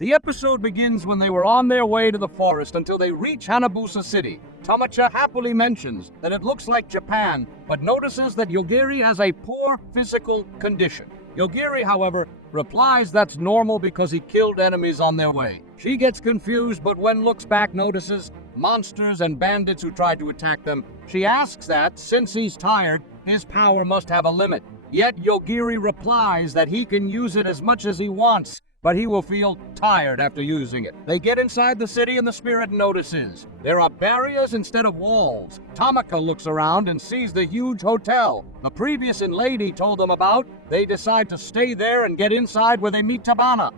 The episode begins when they were on their way to the forest until they reach Hanabusa City. Tamacha happily mentions that it looks like Japan, but notices that Yogiri has a poor physical condition. Yogiri, however, replies that's normal because he killed enemies on their way. She gets confused, but when looks back notices monsters and bandits who tried to attack them. She asks that, since he's tired, his power must have a limit. Yet Yogiri replies that he can use it as much as he wants, but he will feel tired after using it. They get inside the city and the spirit notices there are barriers instead of walls. Tamaka looks around and sees the huge hotel the previous lady told them about. They decide to stay there and get inside where they meet Tabana.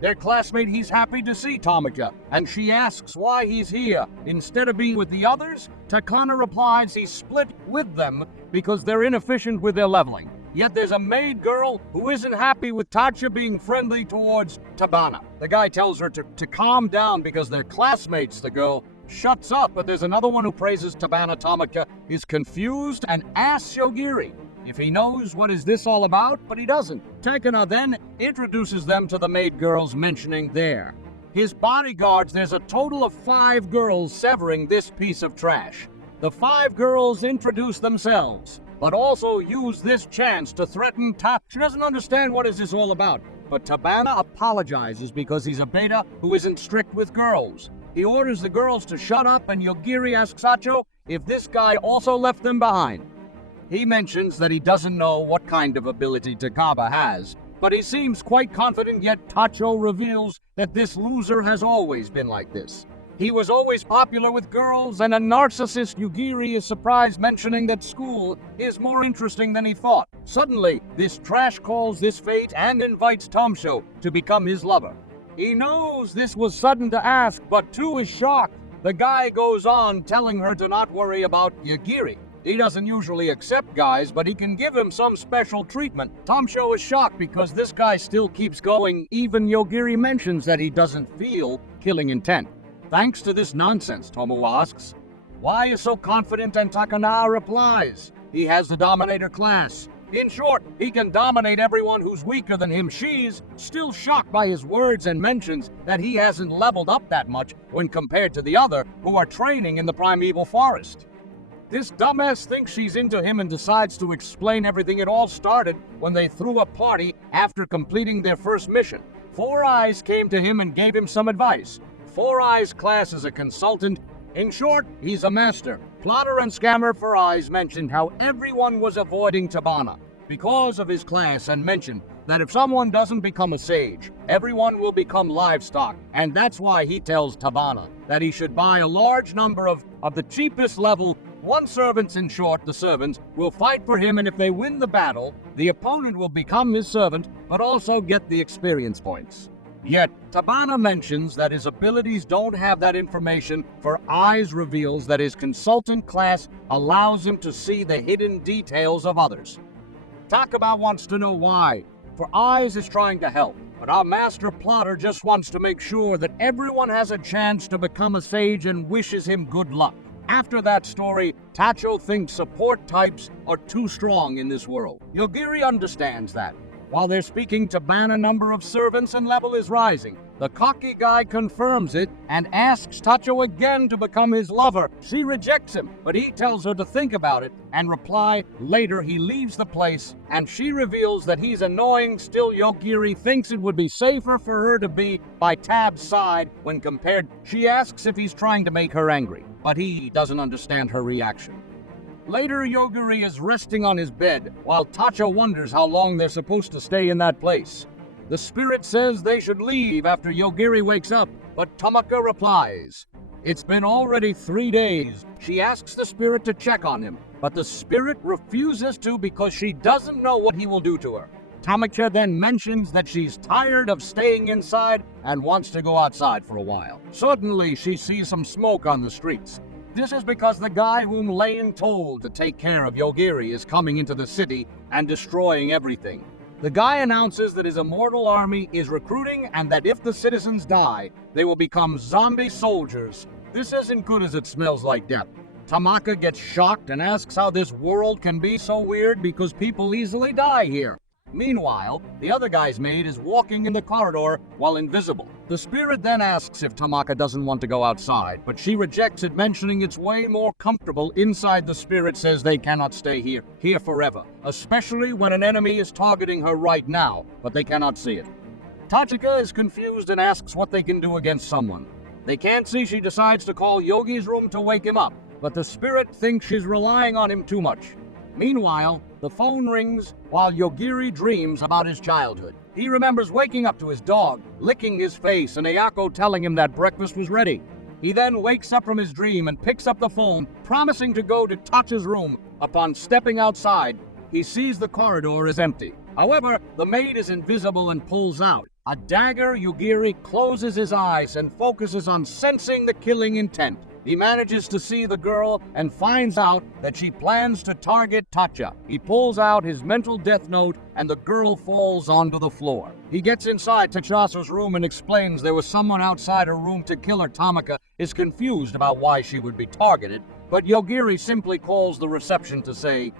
Their classmate, he's happy to see Tamaka, and she asks why he's here. Instead of being with the others, Takana replies he's split with them because they're inefficient with their leveling. Yet there's a maid girl who isn't happy with Tacha being friendly towards Tabana. The guy tells her to calm down because they're classmates. The girl shuts up, but there's another one who praises Tabana. Tamaka is confused and asks Yogiri if he knows what is this all about, but he doesn't. Takana then introduces them to the maid girls mentioning there. His bodyguards, there's a total of 5 girls severing this piece of trash. The 5 girls introduce themselves, but also use this chance to threaten Tap. She doesn't understand what is this all about, but Tabana apologizes because he's a beta who isn't strict with girls. He orders the girls to shut up, and Yogiri asks Sacho if this guy also left them behind. He mentions that he doesn't know what kind of ability Takaba has, but he seems quite confident, yet Tacho reveals that this loser has always been like this. He was always popular with girls, and a narcissist. Yogiri is surprised, mentioning that school is more interesting than he thought. Suddenly, this trash calls this fate and invites Tomsho to become his lover. He knows this was sudden to ask, but too is shocked. The guy goes on telling her to not worry about Yogiri. He doesn't usually accept guys, but he can give him some special treatment. Tomsho is shocked because this guy still keeps going. Even Yogiri mentions that he doesn't feel killing intent. Thanks to this nonsense, Tomo asks, why is so confident, and Takana replies, he has the dominator class. In short, he can dominate everyone who's weaker than him. She's still shocked by his words and mentions that he hasn't leveled up that much when compared to the other who are training in the primeval forest. This dumbass thinks she's into him and decides to explain everything. It all started when they threw a party after completing their first mission. Four Eyes came to him and gave him some advice. Four Eyes' class is a consultant. In short, he's a master. Plotter and scammer Four Eyes mentioned how everyone was avoiding Tabana because of his class, and mentioned that if someone doesn't become a sage, everyone will become livestock, and that's why he tells Tabana that he should buy a large number of the cheapest level one servants. In short, the servants will fight for him, and if they win the battle, the opponent will become his servant, but also get the experience points. Yet, Tabana mentions that his abilities don't have that information. For Eyes reveals that his consultant class allows him to see the hidden details of others. Takaba wants to know why, for Eyes is trying to help, but our master plotter just wants to make sure that everyone has a chance to become a sage and wishes him good luck. After that story, Tacho thinks support types are too strong in this world. Yogiri understands that. While they're speaking, Tabana number of servants and level is rising. The cocky guy confirms it and asks Tacho again to become his lover. She rejects him, but he tells her to think about it and reply later. He leaves the place, and she reveals that he's annoying. Still, Yogiri thinks it would be safer for her to be by Tab's side when compared. She asks if he's trying to make her angry, but he doesn't understand her reaction. Later, Yogiri is resting on his bed, while Tacho wonders how long they're supposed to stay in that place. The spirit says they should leave after Yogiri wakes up, but Tamaka replies, it's been already 3 days. She asks the spirit to check on him, but the spirit refuses to because she doesn't know what he will do to her. Tamaka then mentions that she's tired of staying inside and wants to go outside for a while. Suddenly, she sees some smoke on the streets. This is because the guy whom Lane told to take care of Yogiri is coming into the city and destroying everything. The guy announces that his immortal army is recruiting, and that if the citizens die, they will become zombie soldiers. This isn't good, as it smells like death. Tamaka gets shocked and asks how this world can be so weird because people easily die here. Meanwhile, the other guy's maid is walking in the corridor while invisible. The spirit then asks if Tamaka doesn't want to go outside, but she rejects it, mentioning it's way more comfortable inside. The spirit says they cannot stay here forever, especially when an enemy is targeting her right now, but they cannot see it. Tachika is confused and asks what they can do against someone. They can't see. She decides to call Yogi's room to wake him up, but the spirit thinks she's relying on him too much. Meanwhile, the phone rings while Yogiri dreams about his childhood. He remembers waking up to his dog, licking his face, and Ayako telling him that breakfast was ready. He then wakes up from his dream and picks up the phone, promising to go to Tacha's room. Upon stepping outside, he sees the corridor is empty. However, the maid is invisible and pulls out a dagger. Yogiri closes his eyes and focuses on sensing the killing intent. He manages to see the girl and finds out that she plans to target Tacha. He pulls out his mental death note and the girl falls onto the floor. He gets inside Tacha's room and explains there was someone outside her room to kill her. Tamaka is confused about why she would be targeted, but Yogiri simply calls the reception to say,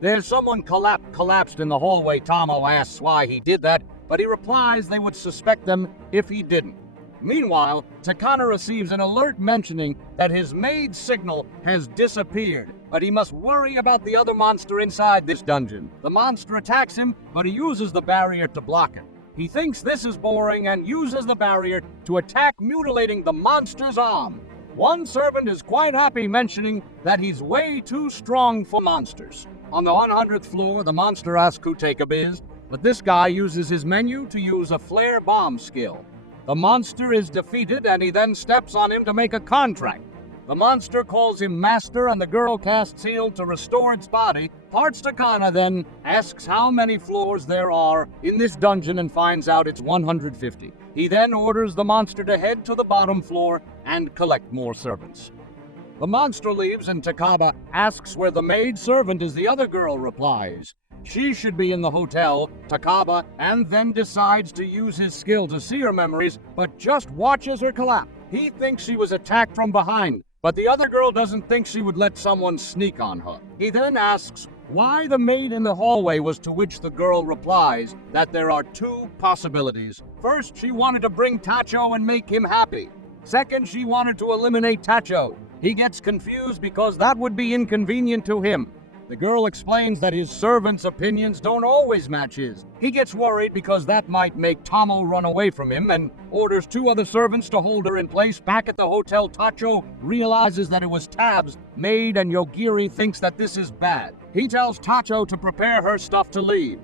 "There's someone collapsed in the hallway." Tamo asks why he did that, but he replies they would suspect them if he didn't. Meanwhile, Takana receives an alert mentioning that his maid's signal has disappeared, but he must worry about the other monster inside this dungeon. The monster attacks him, but he uses the barrier to block it. He thinks this is boring and uses the barrier to attack, mutilating the monster's arm. One servant is quite happy, mentioning that he's way too strong for monsters. On the 100th floor, the monster asks who Takeb is, but this guy uses his menu to use a flare bomb skill. The monster is defeated and he then steps on him to make a contract. The monster calls him master and the girl casts heal to restore its body. Parts Takana then asks how many floors there are in this dungeon and finds out it's 150. He then orders the monster to head to the bottom floor and collect more servants. The monster leaves and Takaba asks where the maid servant is. The other girl replies she should be in the hotel. Takaba and then decides to use his skill to see her memories, but just watches her collapse. He thinks she was attacked from behind, but the other girl doesn't think she would let someone sneak on her. He then asks why the maid in the hallway was, to which the girl replies that there are two possibilities. First, she wanted to bring Tacho and make him happy. Second, she wanted to eliminate Tacho. He gets confused because that would be inconvenient to him. The girl explains that his servants' opinions don't always match his. He gets worried because that might make Tomo run away from him and orders two other servants to hold her in place. Back at the hotel, Tacho realizes that it was Tab's maid and Yogiri thinks that this is bad. He tells Tacho to prepare her stuff to leave.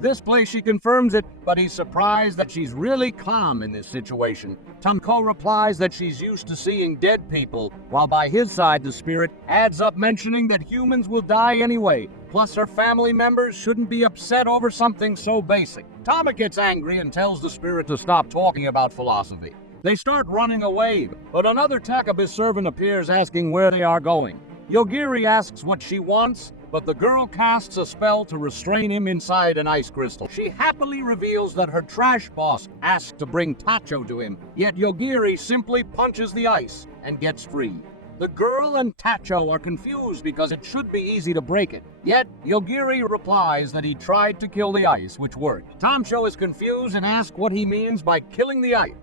This place, she confirms it, but he's surprised that she's really calm in this situation. Tamko replies that she's used to seeing dead people, while by his side the spirit adds up, mentioning that humans will die anyway, plus her family members shouldn't be upset over something so basic. Tama gets angry and tells the spirit to stop talking about philosophy. They start running away, but another Takaba servant appears asking where they are going. Yogiri asks what she wants, but the girl casts a spell to restrain him inside an ice crystal. She happily reveals that her trash boss asked to bring Tacho to him, yet Yogiri simply punches the ice and gets free. The girl and Tacho are confused because it should be easy to break it. Yet, Yogiri replies that he tried to kill the ice, which worked. Tamcho is confused and asks what he means by killing the ice.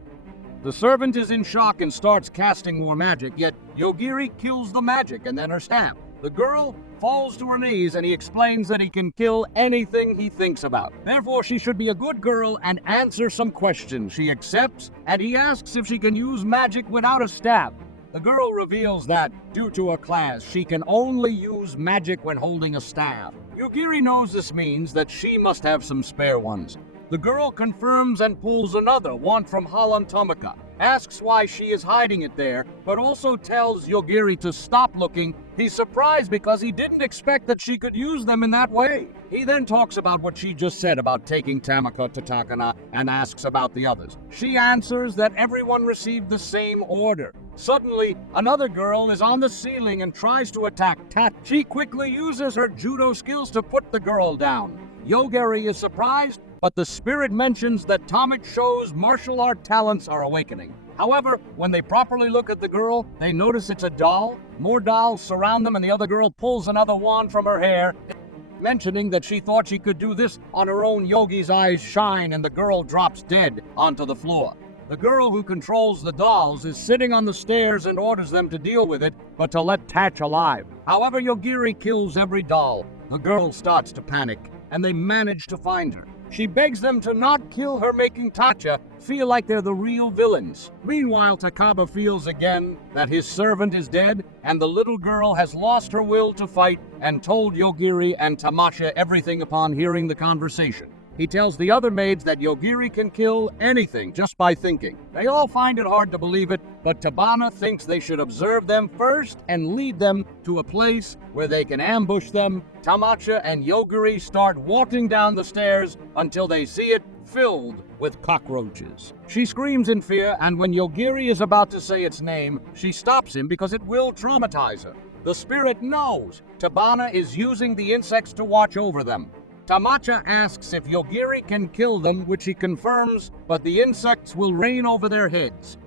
The servant is in shock and starts casting more magic, yet Yogiri kills the magic and then her staff. The girl falls to her knees and he explains that he can kill anything he thinks about. Therefore, she should be a good girl and answer some questions. She accepts, and he asks if she can use magic without a staff. The girl reveals that, due to her class, she can only use magic when holding a staff. Yogiri knows this means that she must have some spare ones. The girl confirms and pulls another one from Halan Tomika, asks why she is hiding it there, but also tells Yogiri to stop looking. He's surprised because he didn't expect that she could use them in that way. He then talks about what she just said about taking Tamaka to Takana and asks about the others. She answers that everyone received the same order. Suddenly, another girl is on the ceiling and tries to attack Tat. She quickly uses her judo skills to put the girl down. Yogiri is surprised, but the spirit mentions that Tomik Sho's martial art talents are awakening. However, when they properly look at the girl, they notice it's a doll. More dolls surround them and the other girl pulls another wand from her hair. mentioning that she thought she could do this on her own. Yogi's eyes shine and the girl drops dead onto the floor. The girl who controls the dolls is sitting on the stairs and orders them to deal with it, but to let Tatch alive. However, Yogiri kills every doll. The girl starts to panic, and they manage to find her. She begs them to not kill her, making Tatcha feel like they're the real villains. Meanwhile, Takaba feels again that his servant is dead, and the little girl has lost her will to fight and told Yogiri and Tamasha everything upon hearing the conversation. He tells the other maids that Yogiri can kill anything just by thinking. They all find it hard to believe it, but Tabana thinks they should observe them first and lead them to a place where they can ambush them. Tamacha and Yogiri start walking down the stairs until they see it filled with cockroaches. She screams in fear, and when Yogiri is about to say its name, she stops him because it will traumatize her. The spirit knows Tabana is using the insects to watch over them. Tamacha asks if Yogiri can kill them, which he confirms, but the insects will reign over their heads.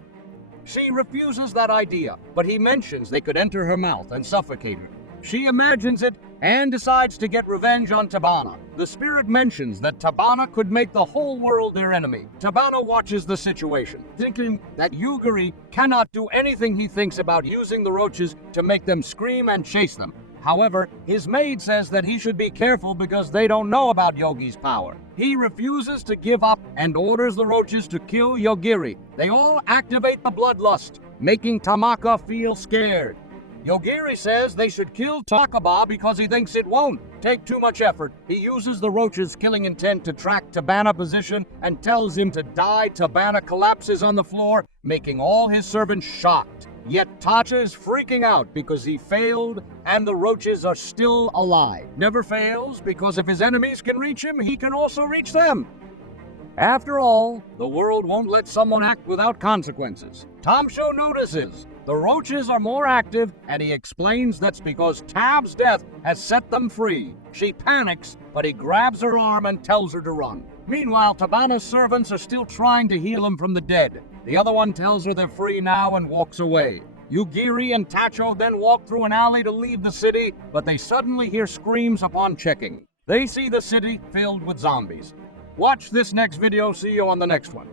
She refuses that idea, but he mentions they could enter her mouth and suffocate her. She imagines it and decides to get revenge on Tabana. The spirit mentions that Tabana could make the whole world their enemy. Tabana watches the situation, thinking that Yogiri cannot do anything he thinks about using the roaches to make them scream and chase them. However, his maid says that he should be careful because they don't know about Yogi's power. He refuses to give up and orders the roaches to kill Yogiri. They all activate the bloodlust, making Tamaka feel scared. Yogiri says they should kill Takaba because he thinks it won't take too much effort. He uses the roach's killing intent to track Tabana position and tells him to die. Tabana collapses on the floor, making all his servants shocked. Yet Tacha is freaking out because he failed and the roaches are still alive. Never fails because if his enemies can reach him, he can also reach them. After all, the world won't let someone act without consequences. Tomsho notices the roaches are more active, and he explains that's because Tab's death has set them free. She panics, but he grabs her arm and tells her to run. Meanwhile, Tabana's servants are still trying to heal him from the dead. The other one tells her they're free now and walks away. Yogiri and Tacho then walk through an alley to leave the city, but they suddenly hear screams upon checking. They see the city filled with zombies. Watch this next video. See you on the next one.